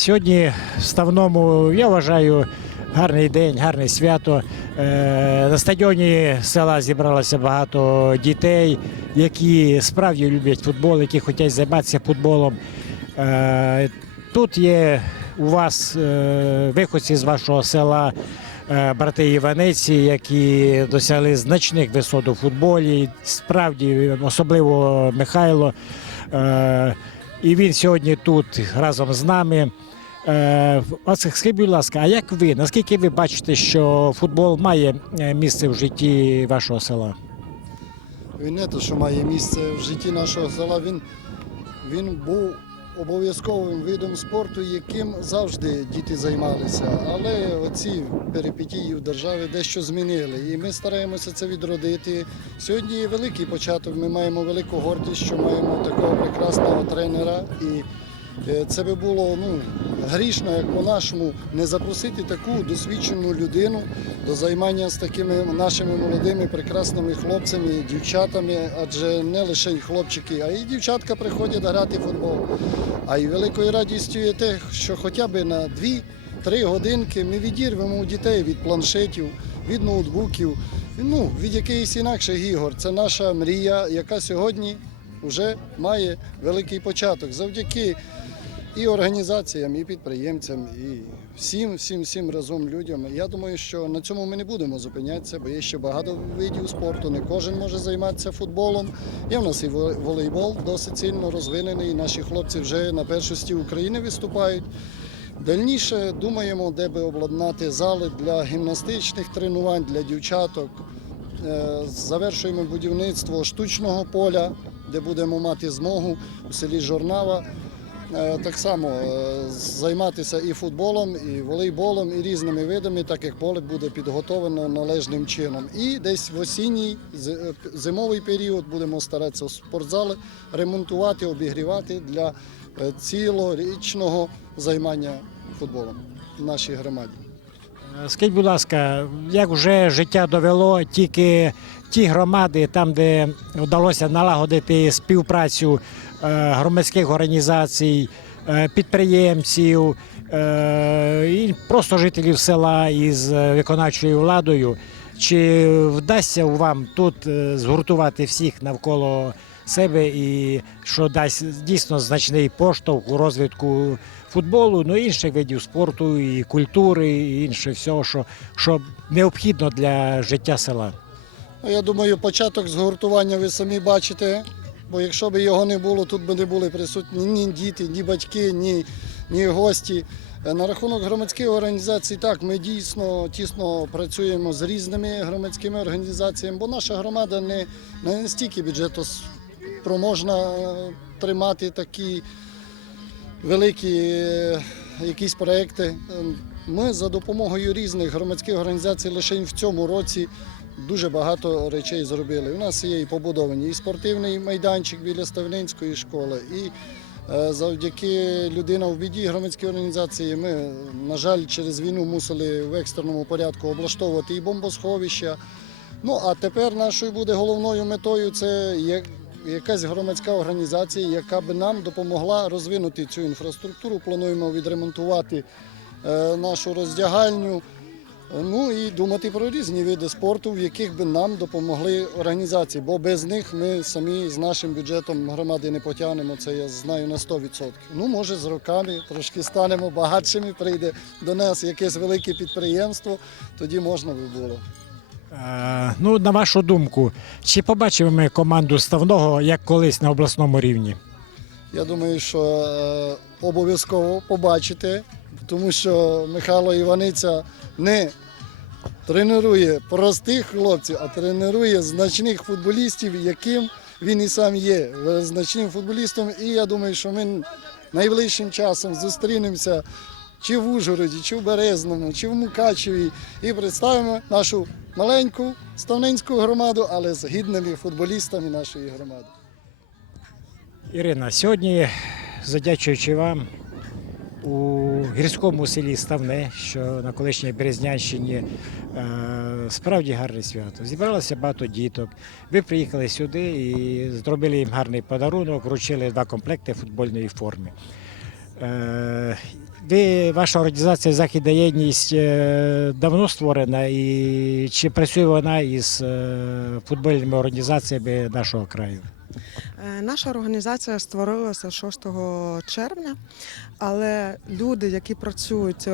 Сьогодні в Ставному, я вважаю, гарний день, гарне свято. Е, На стадіоні села зібралося багато дітей, які справді люблять футбол, які хочуть займатися футболом. Е, Тут є у вас е, виходці з вашого села. Брати Іваниці, які досягли значних висот у футболі, справді особливо Михайло. І він сьогодні тут разом з нами. Е, скажіть, будь ласка, а як ви? Наскільки ви бачите, що футбол має е, місце в житті вашого села? Він не те, що має місце в житті нашого села. Він, він був обов'язковим видом спорту, яким завжди діти займалися. Але оці перипетії в державі дещо змінили. І ми стараємося це відродити. Сьогодні є великий початок. Ми маємо велику гордість, що маємо такого прекрасного тренера. І це би було ну, грішно, як по-нашому, не запросити таку досвідчену людину до займання з такими нашими молодими прекрасними хлопцями, дівчатами, адже не лише хлопчики, а й дівчатка приходять грати в футбол. А й великою радістю є те, що хоча б на 2-3 годинки ми відірвемо дітей від планшетів, від ноутбуків, ну, від якихось інакших ігор. Це наша мрія, яка сьогодні вже має великий початок. Завдяки і організаціям, і підприємцям, і всім, всім, всім разом людям. Я думаю, що на цьому ми не будемо зупинятися, бо є ще багато видів спорту. Не кожен може займатися футболом. Є в нас і волейбол досить сильно розвинений. Наші хлопці вже на першості України виступають. Дальніше думаємо, де би обладнати зали для гімнастичних тренувань, для дівчаток. Е, Завершуємо будівництво штучного поля, де будемо мати змогу у селі Жорнава так само е, займатися і футболом, і волейболом, і різними видами, так як поле буде підготовлено належним чином. І десь в осінній е, зимовий період будемо старатися спортзали ремонтувати, обігрівати для е, цілорічного займання футболом в нашій громаді. Е, Скажіть, будь ласка, як вже життя довело тільки ті громади, там, де вдалося налагодити співпрацю е, громадських організацій, е, підприємців е, і просто жителів села із е, виконавчою владою, чи вдасться вам тут е, згуртувати всіх навколо себе і що дасть дійсно значний поштовх у розвитку футболу, ну інших видів спорту, і культури, і інше всього, що, що необхідно для життя села. Ну, Я думаю, початок згуртування ви самі бачите, бо якщо б його не було, тут би не були присутні ні діти, ні батьки, ні, ні гості. Е, На рахунок громадських організацій, так, ми дійсно тісно працюємо з різними громадськими організаціями, бо наша громада не, не настільки бюджетоспроможна е, тримати такі великі е, якісь проекти. Ми за допомогою різних громадських організацій лише в цьому році дуже багато речей зробили. У нас є і побудовані і спортивний майданчик біля Ставнинської школи, і е, завдяки людина в біді громадській організації ми, на жаль, через війну мусили в екстреному порядку облаштовувати і бомбосховища. Ну а тепер нашою буде головною метою це якась громадська організація, яка би нам допомогла розвинути цю інфраструктуру. Плануємо відремонтувати е, нашу роздягальню. Ну і думати про різні види спорту, в яких би нам допомогли організації, бо без них ми самі з нашим бюджетом громади не потягнемо. Це я знаю на 100%. Ну, може, з роками трошки станемо багатшими, прийде до нас якесь велике підприємство, тоді можна би було. Е, ну, на вашу думку, чи побачимо ми команду ставного як колись на обласному рівні? Я думаю, що е, обов'язково побачите, тому що Михайло Іваниця не тренує простих хлопців, а тренує значних футболістів, яким він і сам є е, значним футболістом. І я думаю, що ми найближчим часом зустрінемося чи в Ужгороді, чи в Березному, чи в Мукачеві і представимо нашу маленьку ставненську громаду, але з гідними футболістами нашої громади. Ірина, сьогодні, задячуючи вам, у гірському селі Ставне, що на колишній Березнянщині, е, справді гарне свято. Зібралося багато діток. Ви приїхали сюди і зробили їм гарний подарунок, вручили два комплекти футбольної форми. Е, Ви, ваша організація Західна єдність е, давно створена і чи працює вона із футбольними організаціями нашого краю? Е, Наша організація створилася 6 червня, але люди, які працюють в цій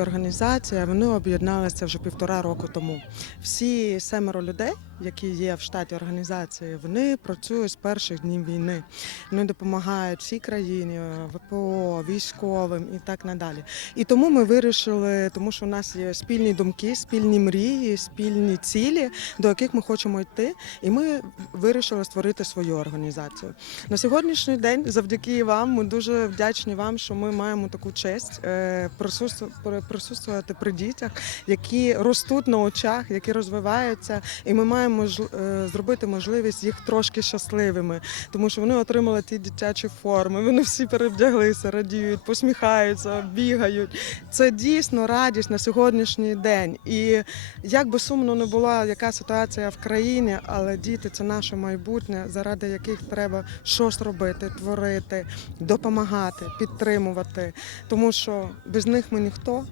вони об'єдналися вже півтора року тому. Всі семеро людей, які є в штаті організації, вони працюють з перших днів війни. Вони допомагають всій країні, ВПО, військовим і так надалі. І тому ми вирішили, тому що у нас є спільні думки, спільні мрії, спільні цілі, до яких ми хочемо йти. І ми вирішили створити свою організацію. На сьогоднішній день, завдяки вам, ми дуже вдячні вам, що ми маємо таку честь е, присутству- присутствувати при дітях, які ростуть на очах, які розвиваються, і ми маємо е, зробити можливість їх трошки щасливими, тому що вони отримали ті дитячі форми. Вони всі перевдяглися, радіють, посміхаються, бігають. Це дійсно радість на сьогоднішній день. І як би сумно не була яка ситуація в країні, але діти це наше майбутнє, заради яких треба щось робити, творити, допомагати, підтримувати. Тому що без них ми ніхто,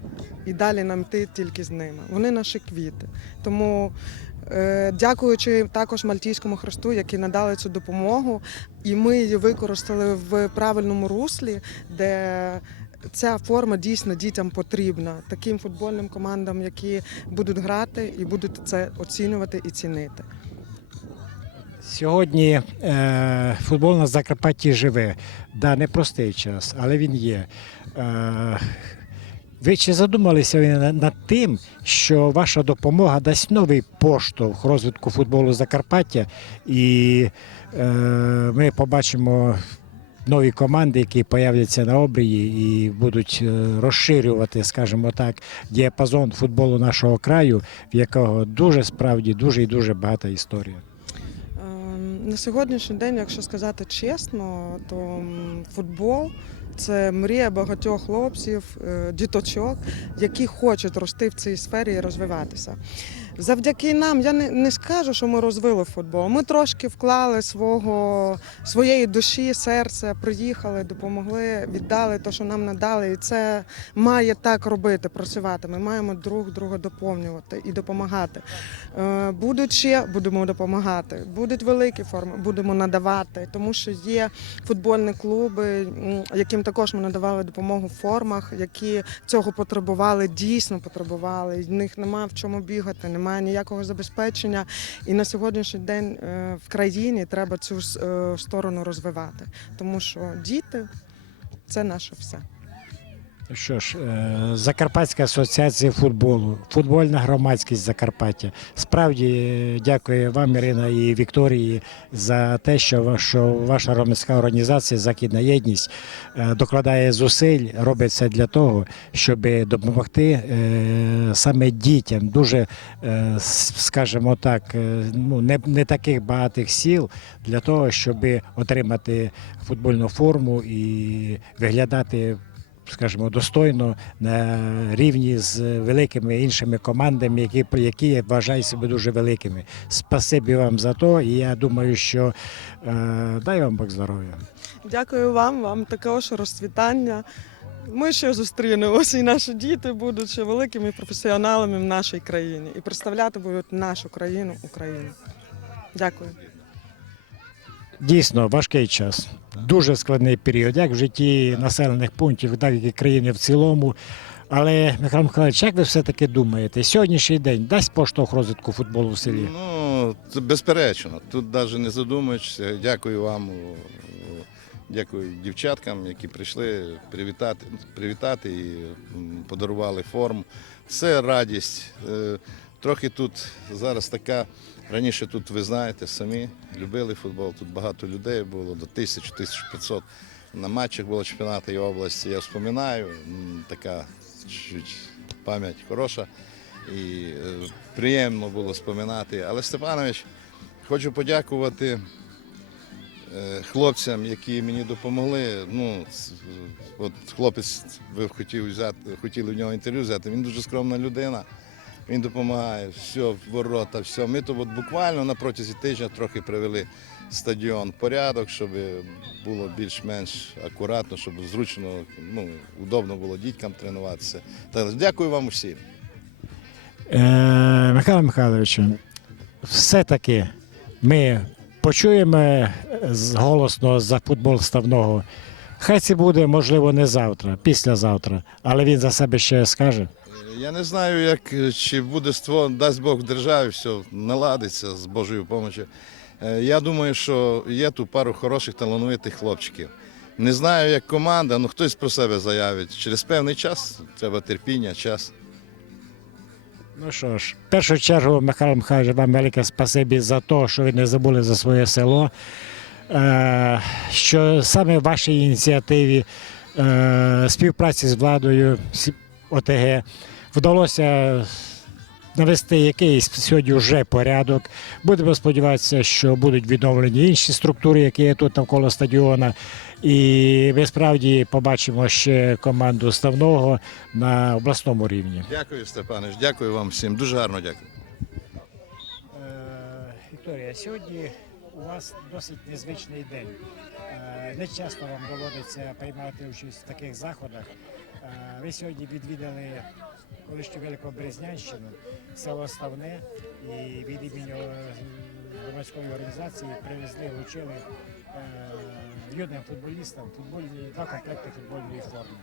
і далі нам йти тільки з ними. Вони наші квіти. Тому. е, Дякуючи також Мальтійському хресту, які надали цю допомогу, і ми її використали в правильному руслі, де ця форма дійсно дітям потрібна, таким футбольним командам, які будуть грати і будуть це оцінювати і цінити. Сьогодні е, футбол на Закарпатті живе. Да, непростий час, але він є. Е, ви чи задумалися над тим, що ваша допомога дасть новий поштовх розвитку футболу Закарпаття, і е, ми побачимо нові команди, які появляться на обрії і будуть е, розширювати, скажімо так, діапазон футболу нашого краю, в якого дуже справді дуже і дуже багата історія. На сьогоднішній день, якщо сказати чесно, то футбол це мрія багатьох хлопців, е, діточок, які хочуть рости в цій сфері і розвиватися. Завдяки нам я не, не скажу, що ми розвили футбол. Ми трошки вклали свого, своєї душі, серця, приїхали, допомогли, віддали те, що нам надали. І це має так робити, працювати. Ми маємо друг друга доповнювати і допомагати. Е, Будуть ще будемо допомагати. Будуть великі форми, будемо надавати, тому що є футбольні клуби, яким також ми надавали допомогу в формах, які цього потребували, дійсно потребували. В них немає в чому бігати, немає ніякого забезпечення. І на сьогоднішній день е, в країні треба цю е, сторону розвивати, тому що діти це наше все. Що ж, е, Закарпатська асоціація футболу, футбольна громадськість Закарпаття. Справді е, дякую вам, Ірина і Вікторії, за те, що, ва- ваша громадська організація Західна єдність е, докладає зусиль, робить це для того, щоб допомогти саме дітям, дуже, скажімо так, ну, не, не таких багатих сіл для того, щоб отримати футбольну форму і виглядати скажімо, достойно на рівні з великими іншими командами, які, які я вважаю себе дуже великими. Спасибі вам за то. І я думаю, що е, дай вам Бог здоров'я. Дякую вам, вам також розцвітання. Ми ще зустрінемося, і наші діти будуть великими професіоналами в нашій країні і представляти будуть нашу країну Україну. Дякую. Дійсно, важкий час. Дуже складний період, як в житті населених пунктів, так і країни в цілому. Але, Михайло Михайлович, як ви все-таки думаєте, сьогоднішній день дасть поштовх розвитку футболу в селі? Ну, це безперечно. Тут навіть не задумуєшся. Дякую вам, дякую дівчаткам, які прийшли привітати, привітати і подарували форму. Це радість. Трохи тут зараз така. Раніше тут, ви знаєте, самі любили футбол. Тут багато людей було до 1000-1500 на матчах було чемпіонату і області. Я вспоминаю, така чуть пам'ять хороша. І е, приємно було споминати. Але Степанович, хочу подякувати е, хлопцям, які мені допомогли. Ну, от хлопець, ви хотів взяти, хотіли в нього інтерв'ю взяти. Він дуже скромна людина. Він допомагає, все, ворота, все. Ми то от буквально на протязі тижня трохи привели стадіон в порядок, щоб було більш-менш акуратно, щоб зручно, ну, удобно було діткам тренуватися. Так, дякую вам усім. Е, Михайло Михайлович, все-таки ми почуємо голосно за футбол ставного. Хай це буде, можливо, не завтра, післязавтра, але він за себе ще скаже. Я не знаю, як е, чи буде ство, дасть Бог в державі, все наладиться з Божою допомогою. Е, Я думаю, що є тут пару хороших талановитих хлопчиків. Не знаю, як команда, але хтось про себе заявить. Через певний час треба терпіння, час. Ну що ж, в першу чергу, Михайло Михайлович, вам велике спасибі за те, що ви не забули за своє село. Е, що саме в вашій ініціативі співпраці з владою ОТГ вдалося навести якийсь сьогодні вже порядок. Будемо сподіватися, що будуть відновлені інші структури, які є тут навколо стадіона. І ми справді побачимо ще команду ставного на обласному рівні. Дякую, Степанович, дякую вам всім. Дуже гарно дякую. Е, Вікторія, сьогодні у вас досить незвичний день. Е, Не часто вам доводиться приймати участь в таких заходах. Е, Ви сьогодні відвідали колишню Великобрезнянщину, село Ставне, і від імені е, громадської організації привезли, вручили е, юним футболістам футбольні, два комплекти футбольної форми.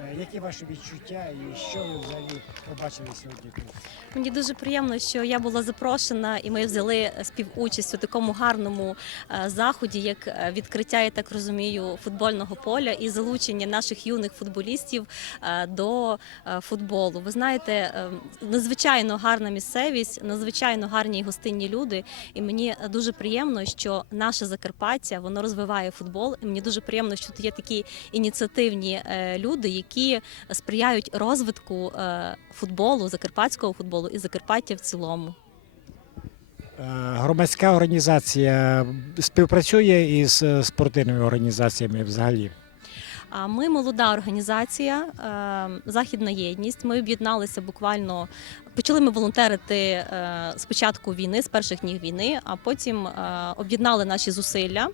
Е, Які ваші відчуття і що ви взагалі побачили сьогодні? Мені дуже приємно, що я була запрошена, і ми взяли співучасть у такому гарному е, заході, як е, відкриття, я так розумію, футбольного поля і залучення наших юних футболістів до футболу. Ви знаєте, надзвичайно гарна місцевість, надзвичайно гарні і гостинні люди. І мені дуже приємно, що наше Закарпаття воно розвиває футбол. І мені дуже приємно, що тут є такі ініціативні люди, які сприяють розвитку е, футболу, закарпатського футболу і Закарпаття в цілому. Е, Громадська організація співпрацює із е, спортивними організаціями взагалі. А ми молода організація, е, Західна єдність. Ми об'єдналися буквально. Почали ми волонтерити е, з початку війни, з перших днів війни, а потім е, об'єднали наші зусилля.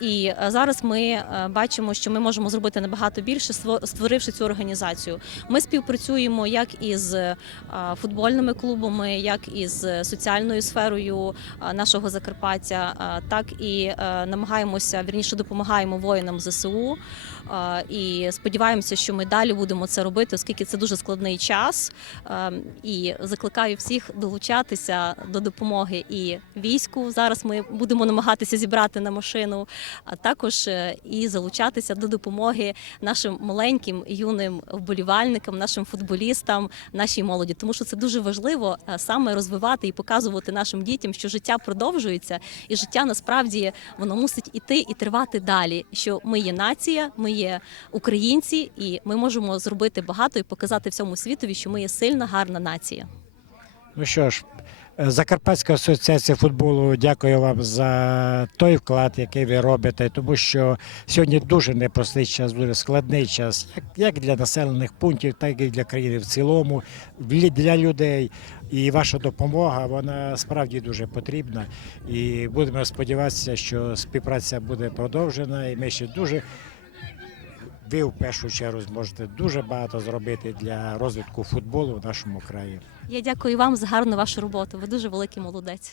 І е, зараз ми е, бачимо, що ми можемо зробити набагато більше, ство- створивши цю організацію. Ми співпрацюємо як із е, футбольними клубами, як із соціальною сферою е, нашого Закарпаття, е, так і е, намагаємося вірніше допомагаємо воїнам ЗСУ. І сподіваємося, що ми далі будемо це робити, оскільки це дуже складний час. Е, І закликаю всіх долучатися до допомоги і війську. Зараз ми будемо намагатися зібрати на машину, а також е, і залучатися до допомоги нашим маленьким юним вболівальникам, нашим футболістам, нашій молоді, тому що це дуже важливо е, саме розвивати і показувати нашим дітям, що життя продовжується, і життя насправді воно мусить іти і тривати далі. Що ми є нація, ми є українці, і ми можемо зробити багато і показати всьому світові, що ми є сильна, гарна нація. Ну що ж, е, Закарпатська асоціація футболу дякую вам за той вклад, який ви робите, тому що сьогодні дуже непростий час, дуже складний час, як, для населених пунктів, так і для країни в цілому, для людей. І ваша допомога вона справді дуже потрібна. І будемо сподіватися, що співпраця буде продовжена, і ми ще дуже. Ви в першу чергу зможете дуже багато зробити для розвитку футболу в нашому краї. Я дякую вам за гарну вашу роботу. Ви дуже великий молодець.